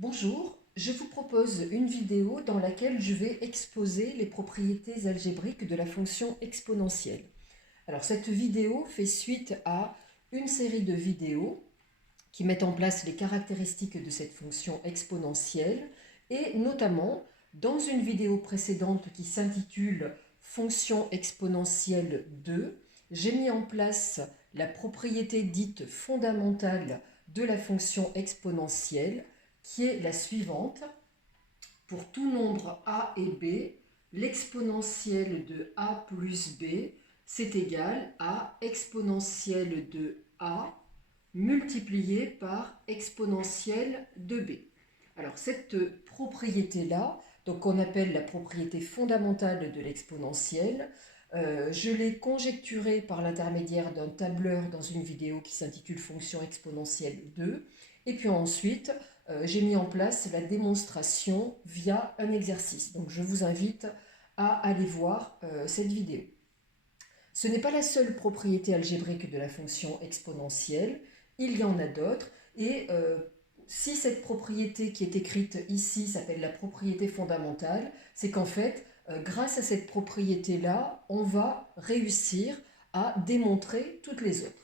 Bonjour, je vous propose une vidéo dans laquelle je vais exposer les propriétés algébriques de la fonction exponentielle. Alors cette vidéo fait suite à une série de vidéos qui mettent en place les caractéristiques de cette fonction exponentielle et notamment dans une vidéo précédente qui s'intitule Fonction exponentielle 2, j'ai mis en place la propriété dite fondamentale de la fonction exponentielle qui est la suivante. Pour tout nombre a et b, l'exponentielle de a plus b, c'est égal à exponentielle de a multiplié par exponentielle de b. Alors cette propriété-là, donc qu'on appelle la propriété fondamentale de l'exponentielle, je l'ai conjecturée par l'intermédiaire d'un tableur dans une vidéo qui s'intitule Fonction exponentielle 2. Et puis ensuite, j'ai mis en place la démonstration via un exercice. Donc je vous invite à aller voir cette vidéo. Ce n'est pas la seule propriété algébrique de la fonction exponentielle, il y en a d'autres, et si cette propriété qui est écrite ici s'appelle la propriété fondamentale, c'est qu'en fait, grâce à cette propriété-là, on va réussir à démontrer toutes les autres.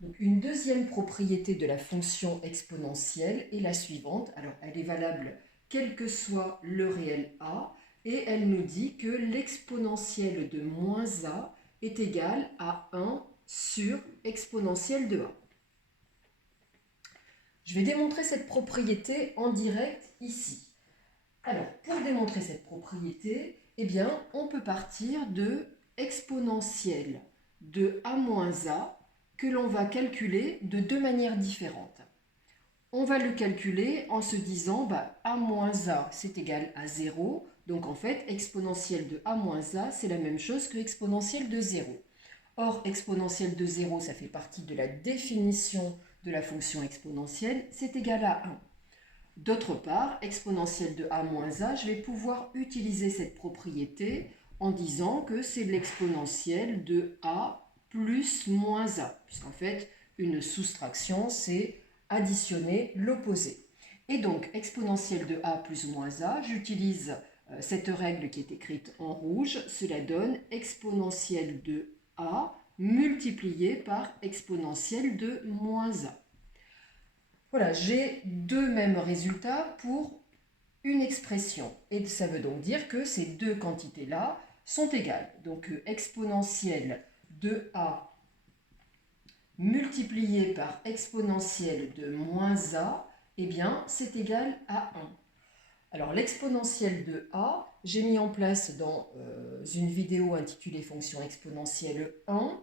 Donc, une deuxième propriété de la fonction exponentielle est la suivante. Alors, elle est valable quel que soit le réel a, et elle nous dit que l'exponentielle de moins a est égale à 1 sur exponentielle de a. Je vais démontrer cette propriété en direct ici. Alors, pour démontrer cette propriété, eh bien, on peut partir de exponentielle de a moins a que l'on va calculer de deux manières différentes. On va le calculer en se disant a moins a c'est égal à 0. Donc en fait, exponentielle de a moins a, c'est la même chose que exponentielle de 0. Or, exponentielle de 0, ça fait partie de la définition de la fonction exponentielle, c'est égal à 1. D'autre part, exponentielle de a moins a, je vais pouvoir utiliser cette propriété en disant que c'est l'exponentielle de a plus moins a, puisqu'en fait, une soustraction, c'est additionner l'opposé. Et donc, exponentielle de a plus ou moins a, j'utilise cette règle qui est écrite en rouge, cela donne exponentielle de a multiplié par exponentielle de moins a. Voilà, j'ai deux mêmes résultats pour une expression. Et ça veut donc dire que ces deux quantités-là sont égales. Donc exponentielle de a multiplié par exponentielle de moins a, eh bien, c'est égal à 1. Alors, l'exponentielle de a, j'ai mis en place dans une vidéo intitulée Fonction exponentielle 1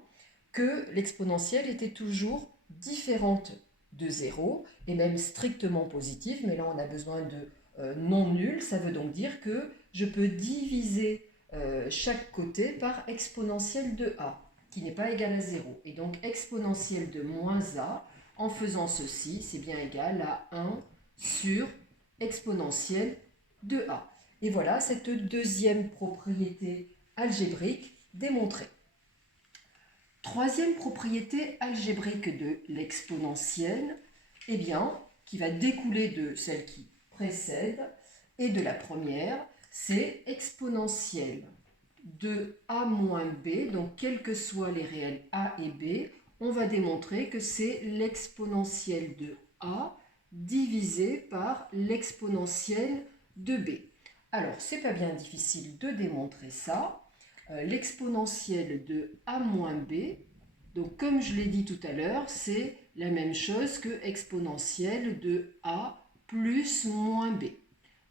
que l'exponentielle était toujours différente de 0 et même strictement positive, mais là on a besoin de non nul, ça veut donc dire que je peux diviser chaque côté par exponentielle de a, qui n'est pas égal à 0. Et donc exponentielle de moins a, en faisant ceci, c'est bien égal à 1 sur exponentielle de a. Et voilà cette deuxième propriété algébrique démontrée. Troisième propriété algébrique de l'exponentielle, eh bien, qui va découler de celle qui précède et de la première, c'est exponentielle de a moins b, donc quels que soient les réels a et b, on va démontrer que c'est l'exponentielle de a divisé par l'exponentielle de b. Alors, c'est pas bien difficile de démontrer ça. L'exponentielle de a moins b, donc comme je l'ai dit tout à l'heure, c'est la même chose que exponentielle de a plus moins b.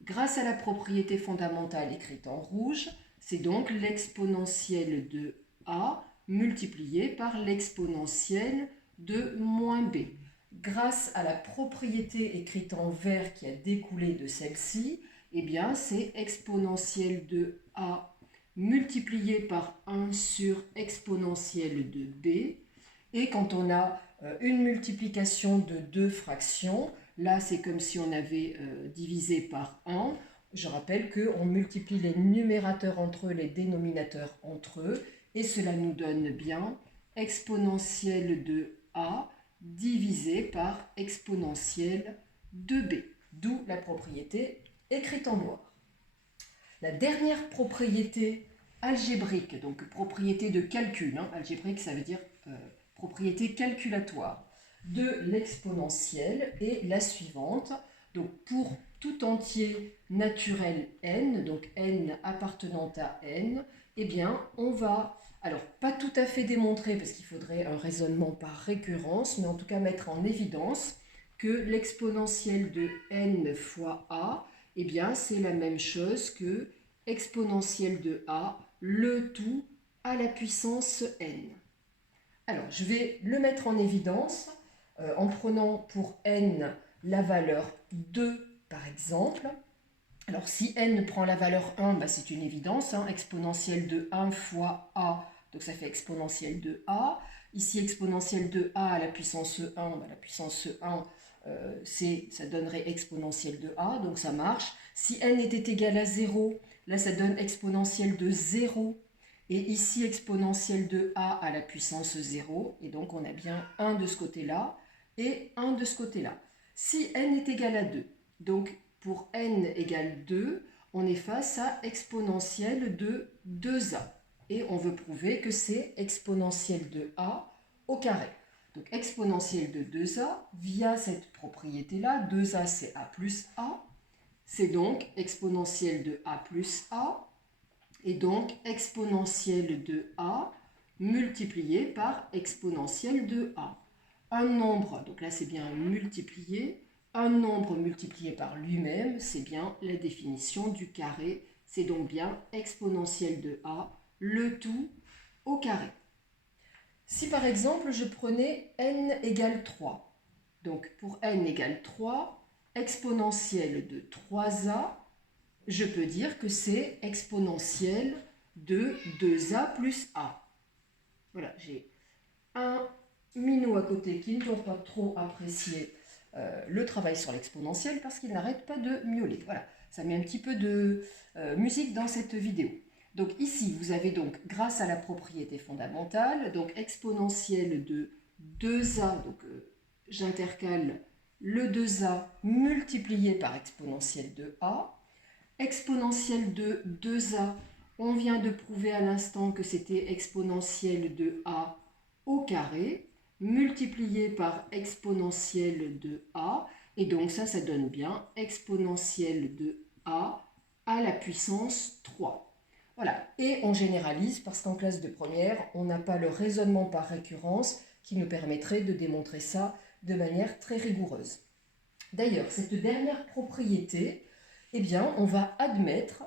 Grâce à la propriété fondamentale écrite en rouge, c'est donc l'exponentielle de a multiplié par l'exponentielle de moins b. Grâce à la propriété écrite en vert qui a découlé de celle-ci, eh bien c'est exponentielle de a multiplié par 1 sur exponentielle de b. Et quand on a une multiplication de deux fractions, là c'est comme si on avait divisé par 1. Je rappelle qu'on multiplie les numérateurs entre eux, les dénominateurs entre eux, et cela nous donne bien exponentielle de a divisé par exponentielle de b, d'où la propriété écrite en noir. La dernière propriété algébrique, donc propriété de calcul, algébrique ça veut dire propriété calculatoire, de l'exponentielle est la suivante. Donc pour tout entier naturel n, donc n appartenant à n, eh bien on va, alors pas tout à fait démontrer parce qu'il faudrait un raisonnement par récurrence, mais en tout cas mettre en évidence que l'exponentielle de n fois a, eh bien c'est la même chose que exponentielle de a, le tout à la puissance n. Alors, je vais le mettre en évidence en prenant pour n la valeur 2, par exemple. Alors, si n prend la valeur 1, bah, c'est une évidence, exponentielle de 1 fois a, donc ça fait exponentielle de a. Ici, exponentielle de a à la puissance 1, bah, la puissance 1, ça donnerait exponentielle de a, donc ça marche. Si n était égal à 0, là, ça donne exponentielle de 0. Et ici, exponentielle de a à la puissance 0. Et donc, on a bien 1 de ce côté-là et 1 de ce côté-là. Si n est égal à 2, donc pour n égale 2, on est face à exponentielle de 2a. Et on veut prouver que c'est exponentielle de a au carré. Donc, exponentielle de 2a via cette propriété-là. 2a, c'est a plus a. C'est donc exponentielle de a plus a. Et donc, exponentielle de a multiplié par exponentielle de a. Un nombre, donc là c'est bien multiplié, un nombre multiplié par lui-même, c'est bien la définition du carré. C'est donc bien exponentielle de a, le tout au carré. Si par exemple je prenais n égale 3, donc pour n égale 3, exponentielle de 3a, je peux dire que c'est exponentielle de 2a plus a. Voilà, j'ai un minot à côté qui ne doit pas trop apprécier le travail sur l'exponentielle parce qu'il n'arrête pas de miauler. Voilà, ça met un petit peu de musique dans cette vidéo. Donc ici, vous avez donc, grâce à la propriété fondamentale, donc exponentielle de 2a, donc j'intercale le 2a multiplié par exponentielle de a. Exponentielle de 2a, on vient de prouver à l'instant que c'était exponentielle de a au carré, multiplié par exponentielle de a, et donc ça donne bien exponentielle de a à la puissance 3. Voilà, et on généralise parce qu'en classe de première, on n'a pas le raisonnement par récurrence qui nous permettrait de démontrer ça de manière très rigoureuse. D'ailleurs, cette dernière propriété, eh bien, on va admettre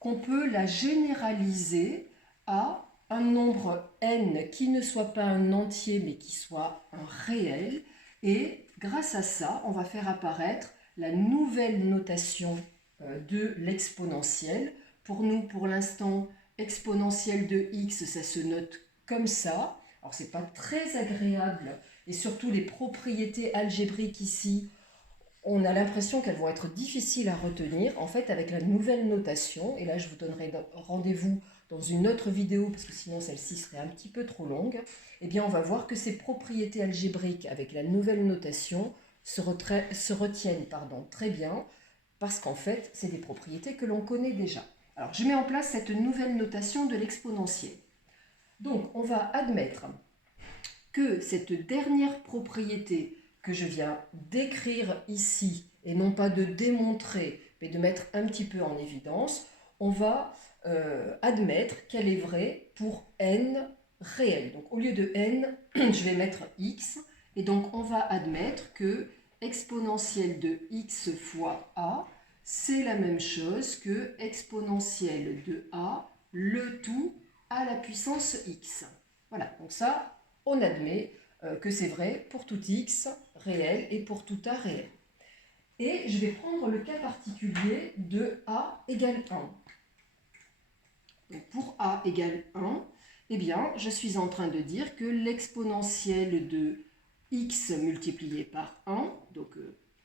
qu'on peut la généraliser à un nombre n qui ne soit pas un entier mais qui soit un réel. Et grâce à ça, on va faire apparaître la nouvelle notation de l'exponentielle. Pour nous, pour l'instant, exponentielle de x, ça se note comme ça. Alors, ce n'est pas très agréable et surtout les propriétés algébriques ici, on a l'impression qu'elles vont être difficiles à retenir. En fait, avec la nouvelle notation, et là je vous donnerai rendez-vous dans une autre vidéo, parce que sinon celle-ci serait un petit peu trop longue, eh bien on va voir que ces propriétés algébriques avec la nouvelle notation se retiennent très bien, parce qu'en fait, c'est des propriétés que l'on connaît déjà. Alors, je mets en place cette nouvelle notation de l'exponentielle. Donc, on va admettre que cette dernière propriété que je viens d'écrire ici, et non pas de démontrer, mais de mettre un petit peu en évidence, on va admettre qu'elle est vraie pour n réel. Donc au lieu de n, je vais mettre x, et donc on va admettre que exponentielle de x fois a, c'est la même chose que exponentielle de a, le tout à la puissance x. Voilà, donc ça, on admet que c'est vrai pour tout x réel et pour tout a réel. Et je vais prendre le cas particulier de a égale 1. Donc pour a égale 1, eh bien, je suis en train de dire que l'exponentielle de x multiplié par 1, donc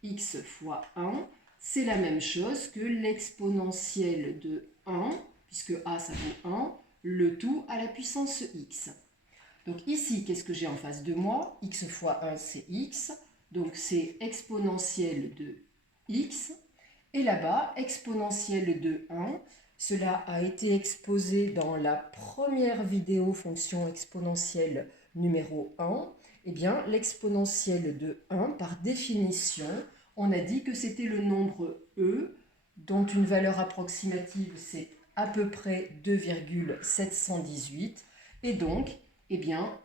x fois 1, c'est la même chose que l'exponentielle de 1, puisque a ça vaut 1, le tout à la puissance x. Donc ici, qu'est-ce que j'ai en face de moi? X fois 1, c'est x. Donc c'est exponentielle de x. Et là-bas, exponentielle de 1, cela a été exposé dans la première vidéo fonction exponentielle numéro 1. Eh bien, l'exponentielle de 1, par définition, on a dit que c'était le nombre e, dont une valeur approximative, c'est à peu près 2,718. Et donc, eh bien,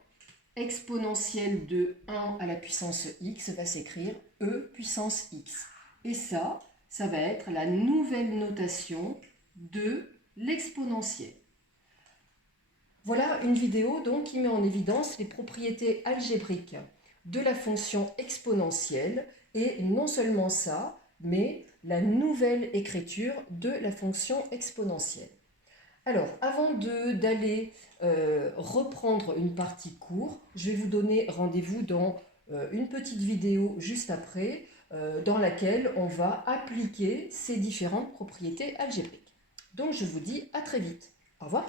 exponentielle de 1 à la puissance x va s'écrire e puissance x. Et ça va être la nouvelle notation de l'exponentielle. Voilà une vidéo donc qui met en évidence les propriétés algébriques de la fonction exponentielle et non seulement ça, mais la nouvelle écriture de la fonction exponentielle. Alors, avant d'aller reprendre une partie cours, je vais vous donner rendez-vous dans une petite vidéo juste après, dans laquelle on va appliquer ces différentes propriétés algébriques. Donc, je vous dis à très vite. Au revoir.